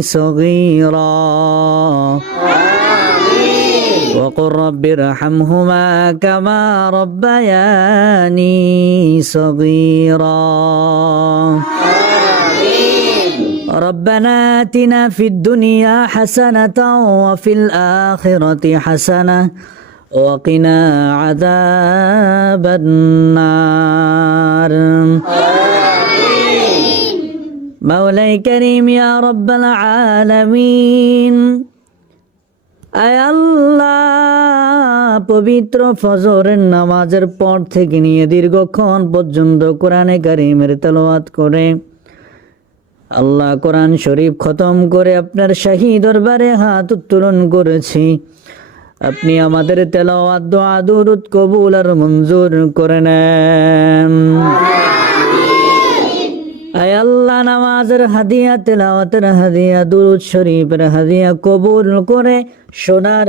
صغيرا. وقل رب ارحمهما كما ربياني صغيرا. ربنا آتنا في الدنيا حسنة وفي الآخرة حسنة وقنا عذاب النار. মৌলাই করিম আলমিন। আল্লাহ, পবিত্র ফজরের নামাজের পর থেকে নিয়ে দীর্ঘক্ষণ পর্যন্ত কোরআনে কারিমের তেলাওয়াত করে। আল্লাহ কোরআন শরীফ খতম করে আপনার শাহি দরবারে হাত উত্তোলন করেছি। আপনি আমাদের তেলাওয়াত, দোয়া, দুরুদ কবুল আর মঞ্জুর করে নেন। আয় আল্লাহ নামাজের হাদিয়া, তেলাওয়াতের হাদিয়া, দুরুদ শরীফের হাদিয়া কবুল করে সোনার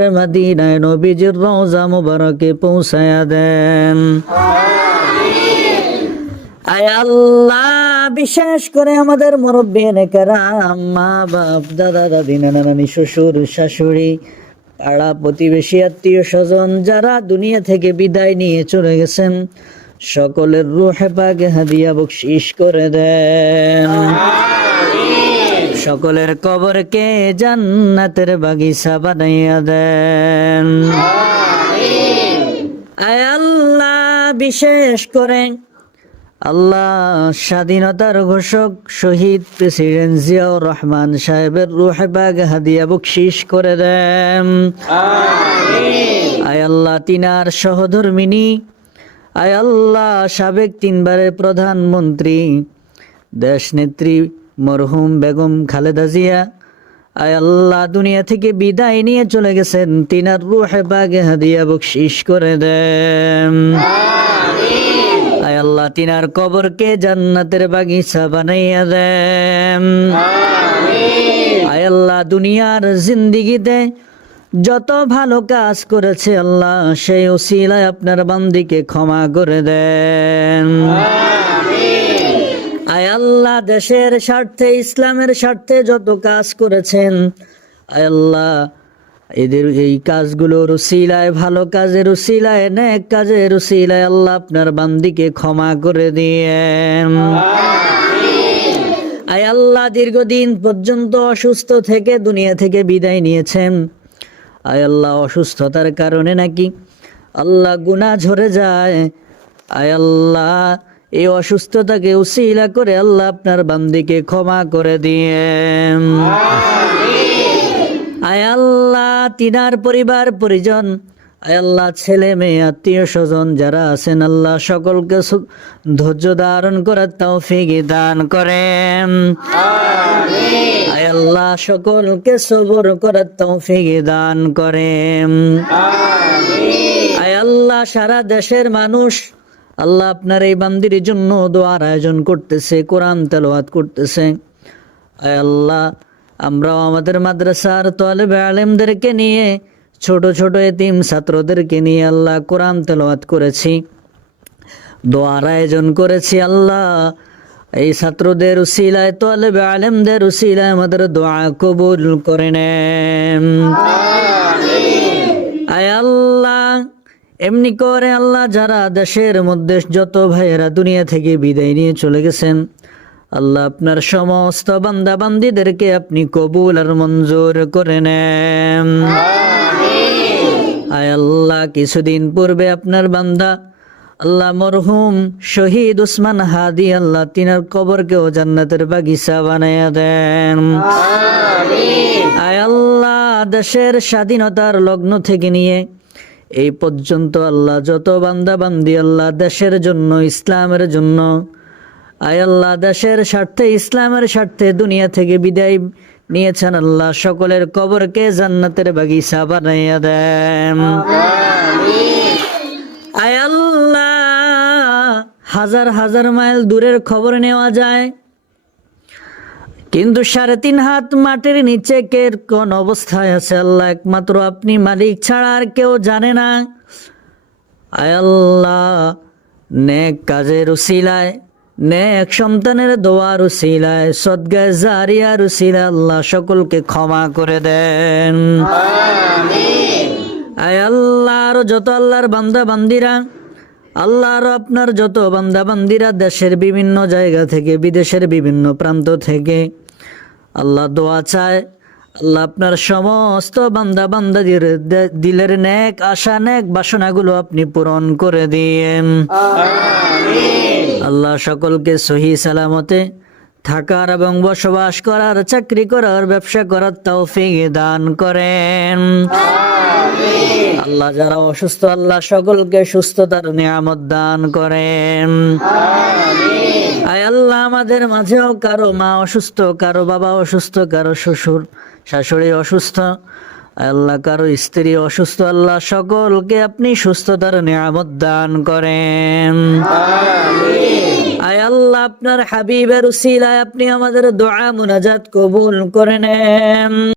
নবীজির রওজা মুবারকে পৌঁছায়া দেন। আয় আল্লাহ, বিশেষ করে আমাদের মুরব্বীন কেরাম মা বাপ, দাদা, দাদি, নানা, নানি, শ্বশুর, শাশুড়ি, পাড়া প্রতিবেশী, আত্মীয় স্বজন যারা দুনিয়া থেকে বিদায় নিয়ে চলে গেছেন সকলের রুহে পাকে হাদিয়া বকশিস করে দেন। সকলের কবরকে জান্নাতের বাগিচা বানাইয়া দেন। আল্লাহ বিশেষ করে। আল্লাহ স্বাধীনতার ঘোষক শহীদ প্রেসিডেন্ট জিয়াউর রহমান সাহেবের রুহে বাগ হাদিয়া বকশিস করে দেন। আয় আল্লাহ তিনার সহধর্মিনী আয় আল্লাহ সাবেক তিনবারের প্রধানমন্ত্রী দেশনেত্রী মরহুম বেগম খালেদা জিয়া। আয় আল্লাহ দুনিয়া থেকে বিদায় নিয়ে চলে গেছেন তিনার রুহে বাগে হাদিয়া বকশিস করে দেন। আয় আল্লাহ তিনার কবরকে জান্নাতের বাগিচা বানাইয়া দেন। আয় আল্লাহ দুনিয়ার জিন্দিগিতে যত ভালো কাজ করেছে আল্লাহ সেই ওসিলায় আপনার বান্দিকে ক্ষমা করে দেন। আয় আল্লাহ দেশের স্বার্থে ইসলামের স্বার্থে যত কাজ করেছেন আয় আল্লাহ এদের এই কাজগুলোর উসিলায় ভালো কাজের উসিলায় নেক কাজের উসিলায় আল্লাহ আপনার বান্দিকে ক্ষমা করে দিয়েন। আয় আল্লাহ দীর্ঘদিন পর্যন্ত অসুস্থ থেকে দুনিয়া থেকে বিদায় নিয়েছেন। আয় আল্লাহ অসুস্থতার কারণে নাকি আল্লাহ গুনা ঝরে যায়। আয় আল্লাহ এই অসুস্থতাকে উসিলা করে আল্লাহ আপনার বান্দিকে ক্ষমা করে দিয়ে আয় আল্লাহ তিনার পরিবার পরিজন আল্লাহ ছেলে মেয়ে আত্মীয় স্বজন যারা আছেন আল্লাহ সকলকে ধৈর্য ধারণ করার তৌফিক দান করেন। আল্লাহ সকলকে সবর করার তৌফিক দান করেন। আল্লাহ সারা দেশের মানুষ আল্লাহ আপনার এই বান্দির জন্য দোয়ার আয়োজন করতেছে কোরআন তেলাওয়াত করতেছে। আয় আল্লাহ আমরাও আমাদের মাদ্রাসার তোয়ালেবে আলেমদেরকে নিয়ে ছোট ছোট এতিম ছাত্রদেরকে নিয়ে আল্লাহ কোরআন তেলাওয়াত করেছি। দোয়ার আয়োজন করেছি আল্লাহ। এই ছাত্রদের উসিলায় তোয়ালেবে আলেমদের উসিলায় আমাদের দোয়া কবুল করে নেন। আয় আল্লাহ এমনি করে আল্লাহ যারা দেশের মধ্যে যত ভাইয়েরা দুনিয়া থেকে বিদায় নিয়ে চলে গেছেন আল্লাহ আপনার সমস্ত বান্দা বান্দিদেরকে আপনি কবুল আর মঞ্জুর করে নেন। আয় আল্লাহ কিছুদিন পূর্বে আপনার বান্দা আল্লাহ মরহুম শহীদ উসমান হাদি আল্লাহ তিনার কবরকেও জান্নাতের বাগিচা বানাইয়া দেন। আয় আল্লাহ দেশের স্বাধীনতার লগ্ন থেকে নিয়ে এই পর্যন্ত আল্লাহ যত বান্দা বান্দি আল্লাহ দেশের জন্য ইসলামের জন্য আয় আল্লাহ দেশের স্বার্থে ইসলামের স্বার্থে দুনিয়া থেকে বিদায় নিয়েছেন আল্লাহ সকলের কবরকে জান্নাতের বাগিচা বানাইয়া দেন। আয় আল্লাহ, হাজার হাজার মাইল দূরের খবর নেওয়া যায়। কিন্তু সাড়ে তিন হাত মাটির নিচে কে কোন অবস্থায় আছে আল্লাহ? একমাত্র আপনি মালিক ছাড়া আর কেউ জানে না। আয় আল্লাহ, নেক কাজের উসিলায় নেক সন্তানের দোয়ার উসিলায় সদগায় জারিয়ার উসিলা আল্লাহ সকলকে ক্ষমা করে দেন। আয় আল্লাহর যত আল্লাহর বান্দা বান্দিরা আল্লাহর আপনার যত বান্দা বান্দিরা দেশের বিভিন্ন জায়গা থেকে বিদেশের বিভিন্ন প্রান্ত থেকে আল্লাহ দোয়া চায় আল্লাহ আপনার সমস্ত বান্দা বান্দাদের দে- দিলের নেক আশা নেক বাসনাগুলো আপনি পূরণ করে দিয়েন। আল্লাহ সকলকে সহি সালামতে থাকার এবং বসবাস করার চাকরি করার ব্যবসা করার তৌফিক দান করেন। আল্লাহ যারা অসুস্থ আল্লাহ সকলকে সুস্থতার নিয়ামত দান করেন। আয় আল্লাহ আমাদের মাঝেও কারও মা অসুস্থ কারও বাবা অসুস্থ কারও শ্বশুর শাশুড়ি অসুস্থ আল্লাহ কারও স্ত্রী অসুস্থ আল্লাহ সকলকে আপনি সুস্থতার নিয়ামত দান করেন। আয় আল্লাহ আপনার হাবিবের উসিলায় আপনি আমাদের দোয়া মুনাজাত কবুল করে নেন।